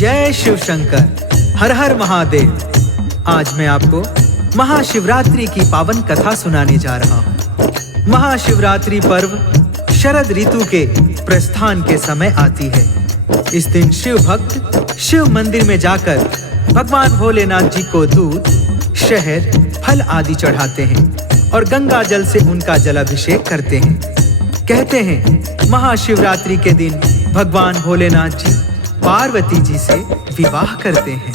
जय शिव शंकर, हर हर महादेव। आज मैं आपको महाशिवरात्रि की पावन कथा सुनाने जा रहा हूँ। महाशिवरात्रि पर्व शरद ऋतु के प्रस्थान के समय आती है। इस दिन शिव भक्त शिव मंदिर में जाकर भगवान भोलेनाथ जी को दूध, शहद, फल आदि चढ़ाते हैं और गंगा जल से उनका जलाभिषेक करते हैं। कहते हैं महाशिवरात्रि के दिन भगवान भोलेनाथ जी पार्वती जी से विवाह करते हैं।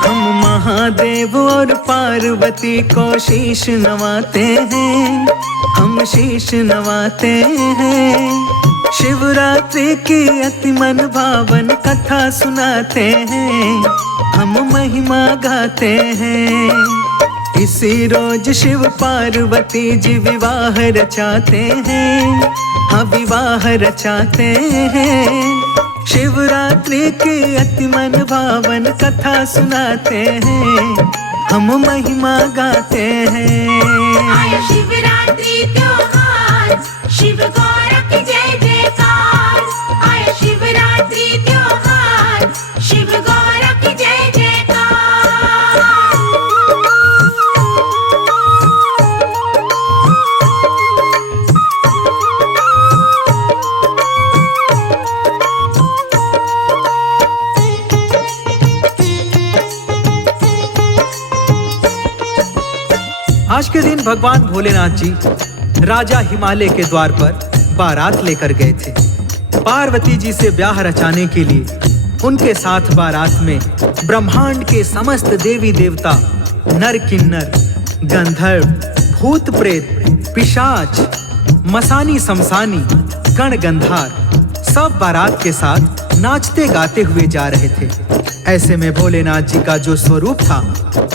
हम महादेव और पार्वती को शीश नवाते हैं, हम शीश नवाते हैं। शिवरात्रि की अति मन भावन कथा सुनाते हैं, हम महिमा गाते हैं। इसी रोज शिव पार्वती जी विवाह रचाते हैं, हाँ विवाह रचाते हैं। शिवरात्रि की अति मन भावन कथा सुनाते हैं, हम महिमा गाते हैं। आया शिवरात्रि त्योहार, शिव गौर की जय जयकार। आया शिवरात्रि त्योहार, शिव गौर की जय जयकार। आज के दिन भगवान भोलेनाथ जी राजा हिमालय के द्वार पर बारात लेकर गए थे। पार्वती जी से ब्याह रचाने के लिए उनके साथ बारात में ब्रह्मांड के समस्त देवी देवता, नर किन्नर, गंधर्व, भूत प्रेत, पिशाच, मसानी समसानी, गण गंधार सब बारात के साथ नाचते गाते हुए जा रहे थे। ऐसे में भोलेनाथ जी का जो स्वरूप था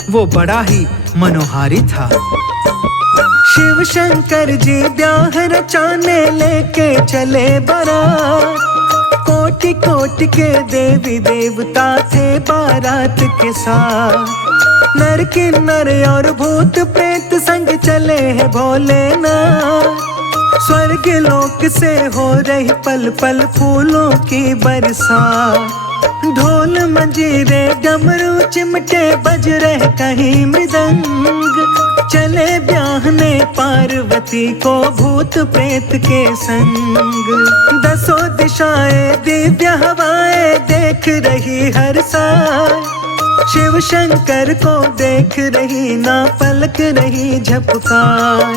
वो बड़ा ही मनोहारी था। शिव शंकर जी ब्याह रचाने लेके चले बारात। कोटि कोटि के देवी देवता थे बारात के साथ। नर किन्नर और भूत प्रेत संग चले हैं भोलेनाथ। स्वर्ग लोक से हो रही पल पल फूलों की बरसात। ढोल मंजीरे डमरू चिमटे बज रहे कहीं मृदंग। चले ब्याहने पार्वती को भूत प्रेत के संग। दसों दिशाएं दिव्य हवाएं देख रही हर साय। शिव शंकर को देख रही ना पलक रही झपकाए।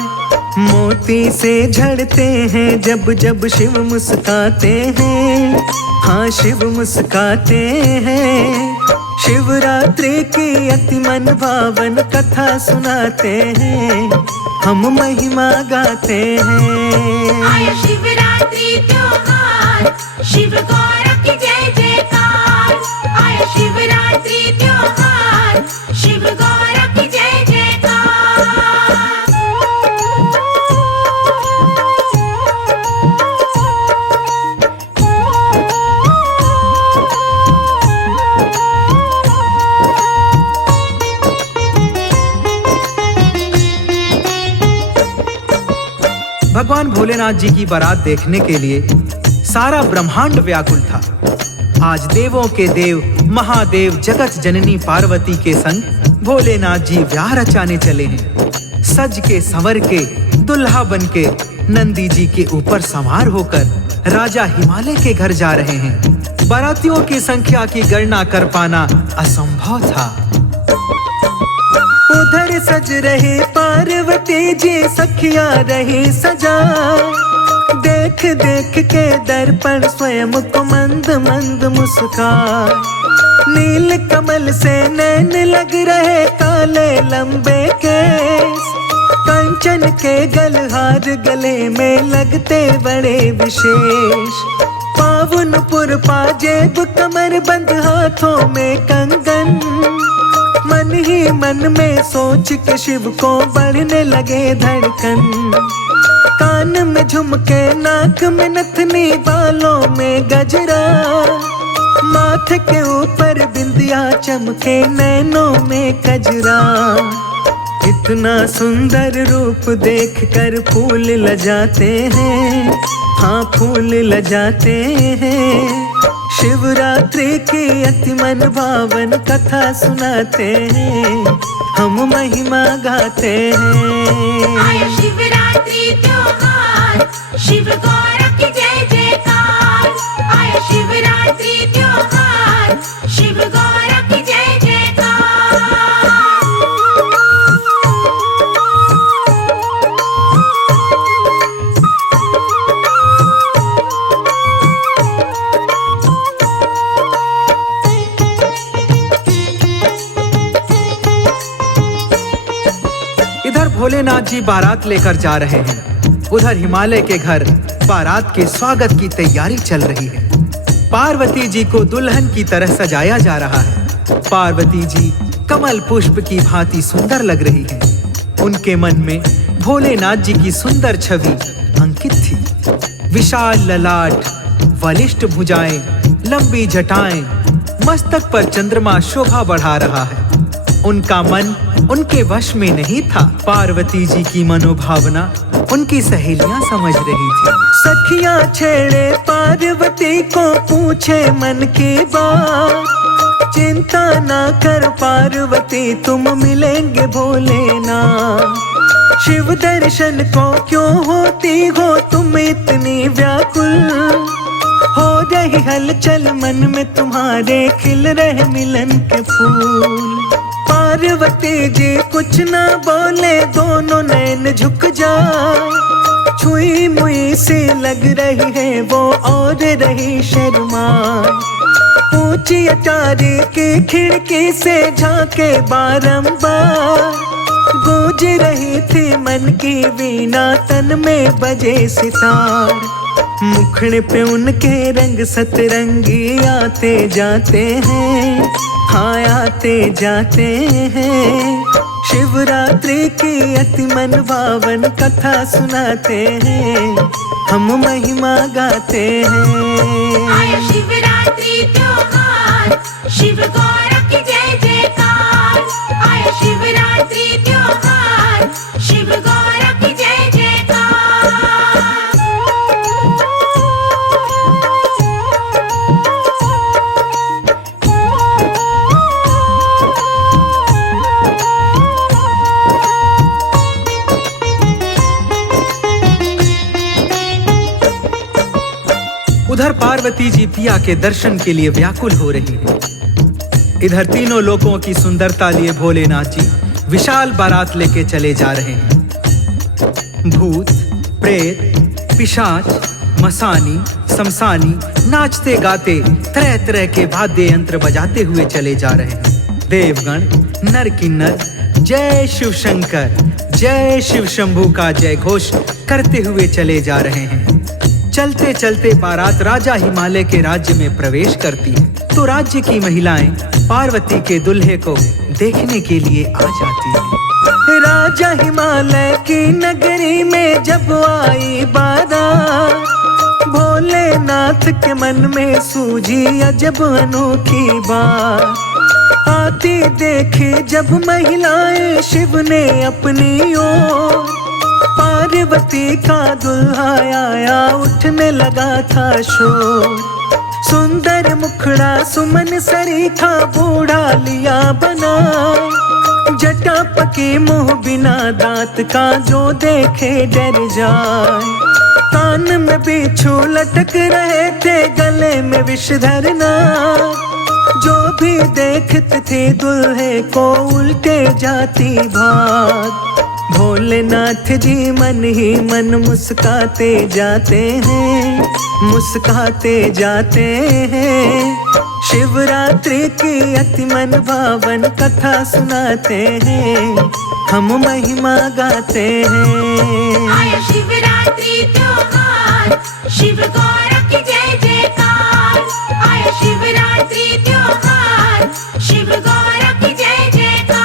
मोती से झड़ते हैं जब जब शिव मुस्काते हैं, हाँ शिव मुस्काते हैं। शिवरात्रि की अति मन भावन कथा सुनाते हैं, हम महिमा गाते हैं। आया शिवरात्रि त्योहार, शिव गौर की जय जयकार। आया शिवरात्रि त्योहार, शिव गौर की जय जयकार। भगवान भोलेनाथ जी की बारात देखने के लिए सारा ब्रह्मांड व्याकुल था। आज देवों के देव महादेव जगत जननी पार्वती के संग भोलेनाथ जी ब्याह रचाने चले हैं। सज के संवर के दुल्हा बन के नंदी जी के ऊपर सवार होकर राजा हिमालय के घर जा रहे हैं। बारातियों की संख्या की गणना कर पाना असंभव था। उधर सज रही पार्वती जी सखिया रही सजा। देख देख के दर्पण स्वयं को मंद मंद मुस्कान। नील कमल से नैन लग रहे काले लंबे केस। कंचन के गलहार गले में लगते बड़े विशेष। पावनपुर पाजेब कमर बंद हाथों में कंगन। मन ही मन में सोच के शिव को बढ़ने लगे धड़कन। कान में झुमके, नाक में नथनी, बालों में गजरा। के ऊपर बिंदिया चमके, नैनों में कजरा। इतना सुंदर रूप देखकर फूल लजाते हैं, हाँ फूल लजाते हैं। शिवरात्रि की अति मन भावन कथा सुनाते हैं, हम महिमा गाते हैं। आया शिवरात्रि त्योहार, शिव गौर की जय जयकार। आया शिवरात्रि त्योहार, शिव गौर की जय जयकार। इधर भोलेनाथ जी बारात लेकर जा रहे हैं, उधर हिमालय के घर बारात के स्वागत की तैयारी चल रही है। पार्वती जी को दुल्हन की तरह सजाया जा रहा है। पार्वती जी कमल पुष्प की भांति सुंदर लग रही है। उनके मन में भोलेनाथ जी की सुंदर छवि अंकित थी। विशाल ललाट, बलिष्ठ भुजाएं, लंबी जटाएं, मस्तक पर चंद्रमा शोभा बढ़ा रहा है। उनका मन उनके वश में नहीं था। पार्वती जी की मनोभावना उनकी सहेलियां समझ रही थी। सखियां छेड़े पार्वती को, पूछे मन की बात। चिंता ना कर पार्वती, तुम मिलेंगे भोलेनाथ। शिव दर्शन को क्यों होती हो तुम इतनी व्याकुल। हो रही हलचल मन में तुम्हारे, खिल रहे मिलन के फूल। पार्वती जी कुछ ना बोले, दोनों नैन झुक जाए। छुई मुई सी लग रही है वो और रही शर्मा। ऊंची अटारी की खिड़की से झांके बारंबार। गूंज रही थी मन की वीणा, तन में बजे सितार। मुखड़े पे उनके रंग सतरंगी आते जाते हैं, हाँ आते जाते हैं। शिवरात्रि की अति मन भावन कथा सुनाते हैं, हम महिमा गाते हैं। आया शिवरात्रि त्योहार, शिव गौर की जय जयकार। आया शिवरात्रि त्योहार, शिव गौर की जय जयकार। उधर पार्वती जी पिया के दर्शन के लिए व्याकुल हो रही है। इधर तीनों लोकों की सुंदरता लिए भोलेनाथ जी विशाल बारात लेके चले जा रहे हैं। भूत, प्रेत, पिशाच, मसानी, शमशानी नाचते गाते तरह तरह के वाद्य यंत्र बजाते हुए चले जा रहे हैं। देवगण, नर किन्नर जय शिव शंकर, जय शिव शंभू का जय घोष करते हुए चले जा रहे हैं। चलते चलते बारात राजा हिमालय के राज्य में प्रवेश करती है तो राज्य की महिलाएं पार्वती के दुल्हे को देखने के लिए आ जाती हैं। राजा हिमालय की नगरी में जब आई बारात, भोलेनाथ के मन में सूझी अजब अनोखी बात। आती देखी जब महिलाएं शिव ने अपनी ओर, पार्वती का दुल्हा आया उठने लगा था शोर। सुंदर मुखड़ा सुमन सरीखा बूढ़ा लिया बना, जटा पकी मुंह बिना दांत का जो देखे डर जाए। कान में बिच्छू लटक रहे थे गले में विषधरना, जो भी देखते थे दुल्हे को उल्टे जाती भाग। भोलेनाथ जी मन ही मन मुस्काते जाते हैं, मुस्काते जाते हैं। शिवरात्रि की अति मन भावन कथा सुनाते हैं, हम महिमा गाते हैं। आया शिवरात्रि त्योहार, शिव गौर की जय जयकार। आया शिवरात्रि त्योहार, शिव गौर की जय जयकार।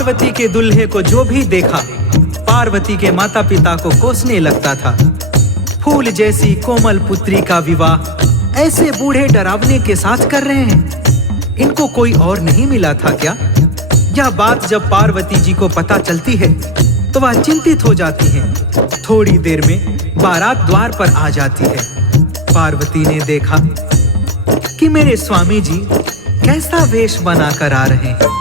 पार्वती के दुल्हे को जो भी देखा पार्वती के माता पिता को कोसने लगता था। फूल जैसी कोमल पुत्री का विवाह ऐसे बूढ़े डरावने के साथ कर रहे हैं। इनको कोई और नहीं मिला था क्या? यह बात जब पार्वती जी को पता चलती है तो वह चिंतित हो जाती हैं। थोड़ी देर में बारात द्वार पर आ जाती है। पार्वती ने देखा कि मेरे स्वामी जी कैसा वेश बनाकर आ रहे हैं।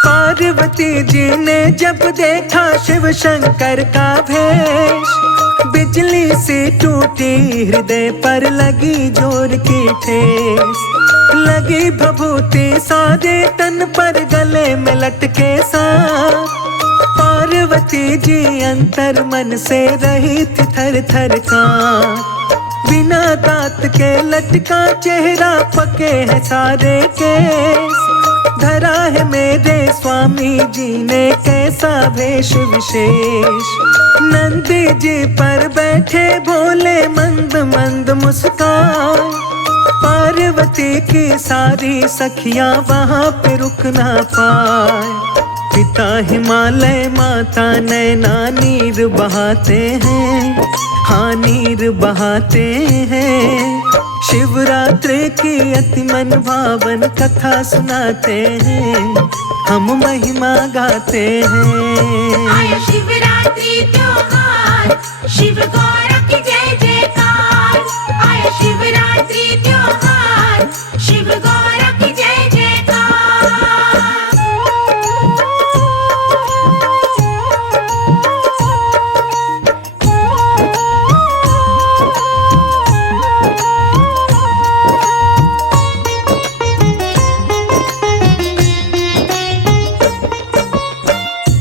पार्वती जी ने जब देखा शिव शंकर का भेष, बिजली से टूटी हृदय पर लगी जोर की ठेस। लगी भभूति सारे तन पर गले में लटके सांप। पार्वती जी अंतर मन से रही थी थर थर कांप। बिना दांत के लटका चेहरा, पके हैं सारे केस। धरा है मेरे स्वामी जी ने कैसा वेश विशेष। नंदी जी पर बैठे भोले मंद मंद मुस्कान। पार्वती की सारी सखियां वहां पे रुक ना पाए। पिता हिमालय माता नैना नीर बहाते हैं, हाँ नीर बहाते हैं। शिवरात्रि की अति मन भावन कथा सुनाते हैं, हम महिमा गाते हैं। आया शिवरात्रि त्योहार, शिव गौरव की जय जयकार। आया शिवरात्रि त्योहार, शिव गौरव की जय जयकार।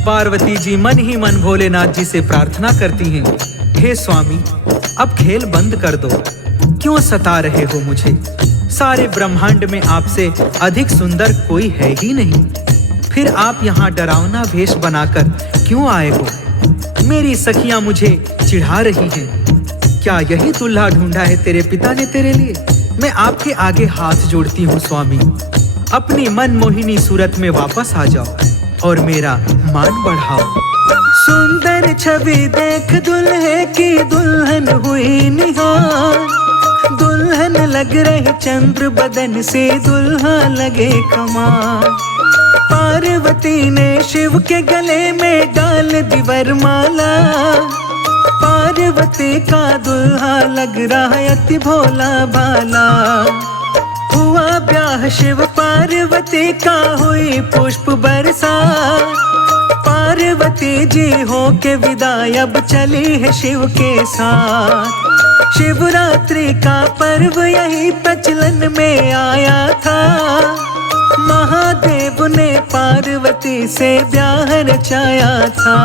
पार्वती जी मन ही मन भोलेनाथ जी से प्रार्थना करती हैं, हे स्वामी अब खेल बंद कर दो। क्यों सता रहे हो मुझे? सारे ब्रह्मांड में आपसे अधिक सुंदर कोई है ही नहीं। फिर आप यहाँ डरावना वेश बनाकर क्यों आए हो? मेरी सखियां मुझे चिढ़ा रही हैं। क्या यही दुल्हा ढूंढा है तेरे पिता ने तेरे लिए? मैं आपके आगे हाथ जोड़ती हूँ स्वामी, अपनी मनमोहिनी सूरत में वापस आ जाओ और मेरा मान बढ़ाओ। सुंदर छवि देख दुल्हे की दुल्हन हुई निहार। दुल्हन लग रही चंद्र बदन से दुल्हा लगे कमाल। पार्वती ने शिव के गले में डाल दी वरमाला। पार्वती का दुल्हा लग रहा है अति भोला भाला। हुआ ब्याह शिव पार्वती का, हुई पुष्प बरसा। पार्वती जी हो के विदाई अब चली है शिव के साथ। शिवरात्रि का पर्व यही प्रचलन में आया था। महादेव ने पार्वती से ब्याह रचाया था।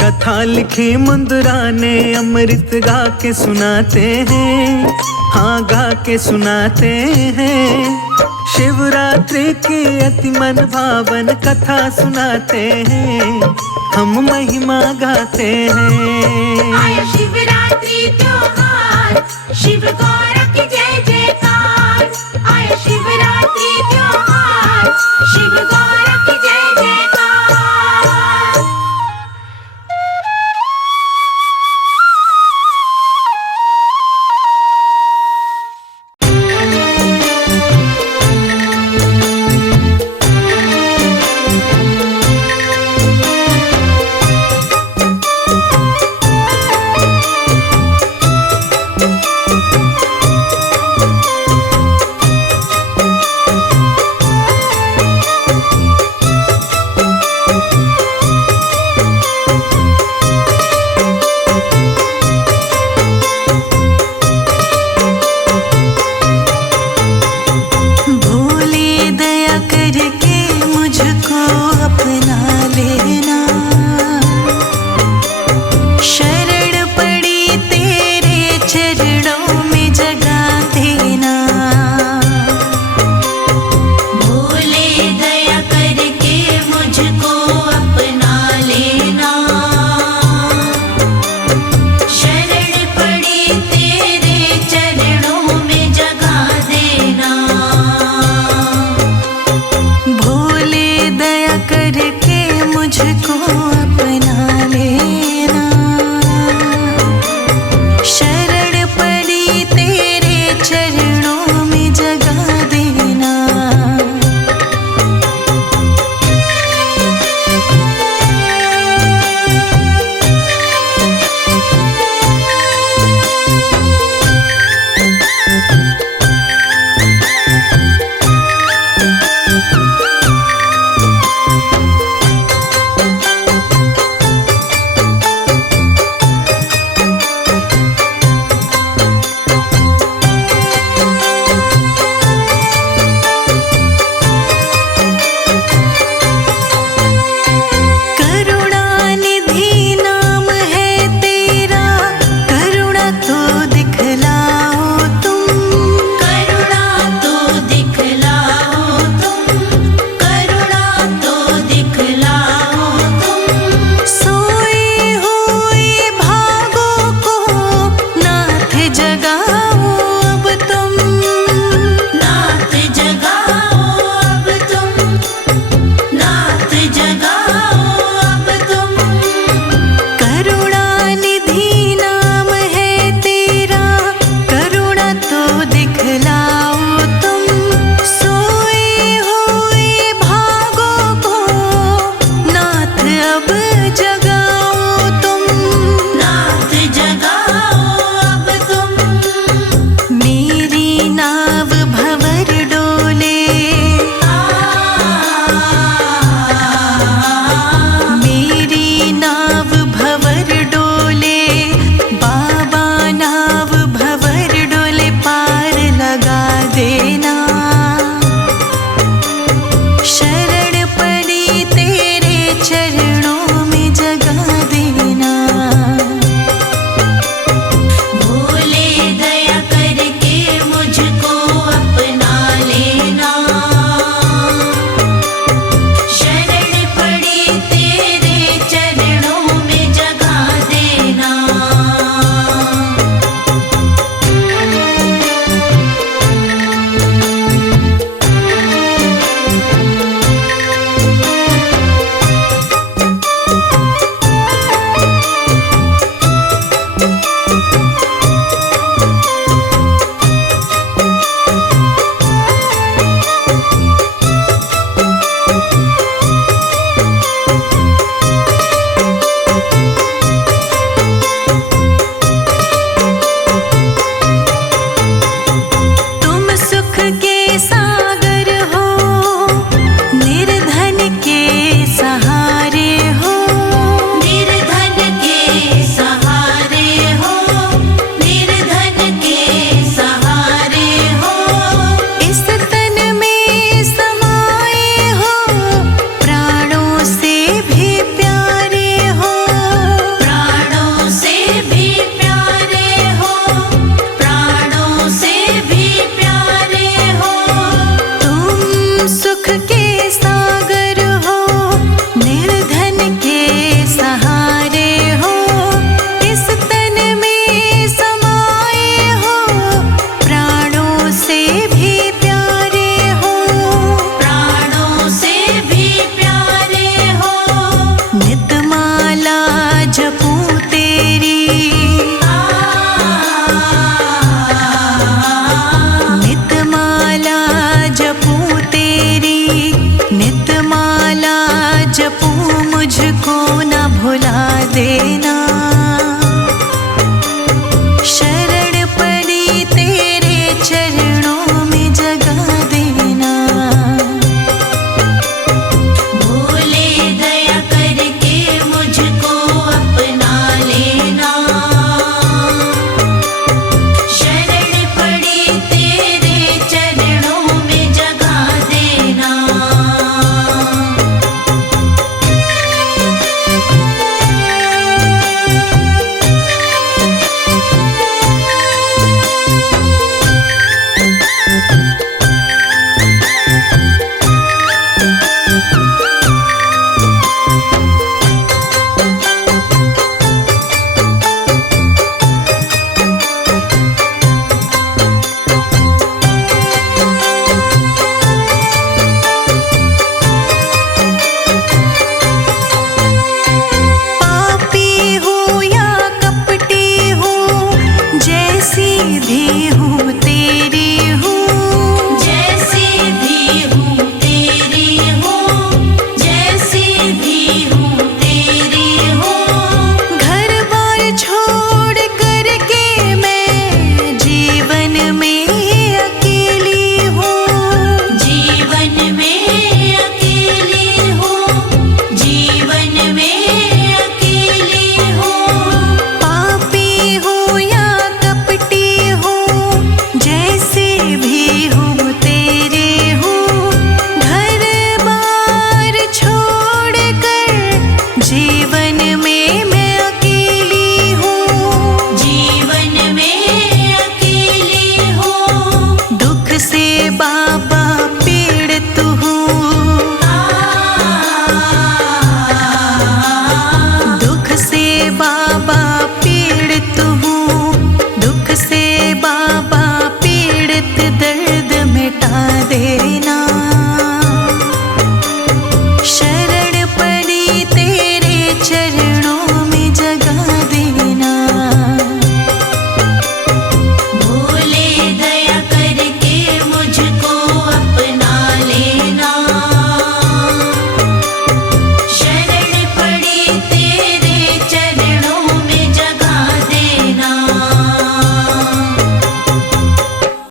कथा लिखी मुंदरा ने अमृत गा के सुनाते हैं, हाँ गा के सुनाते हैं। शिवरात्रि की अति मन भावन कथा सुनाते हैं, हम महिमा गाते हैं। आया शिवरात्रि त्योहार, शिव गौरव की जय जयकार। आया शिवरात्रि त्योहार, शिव गौरव की जय जयकार।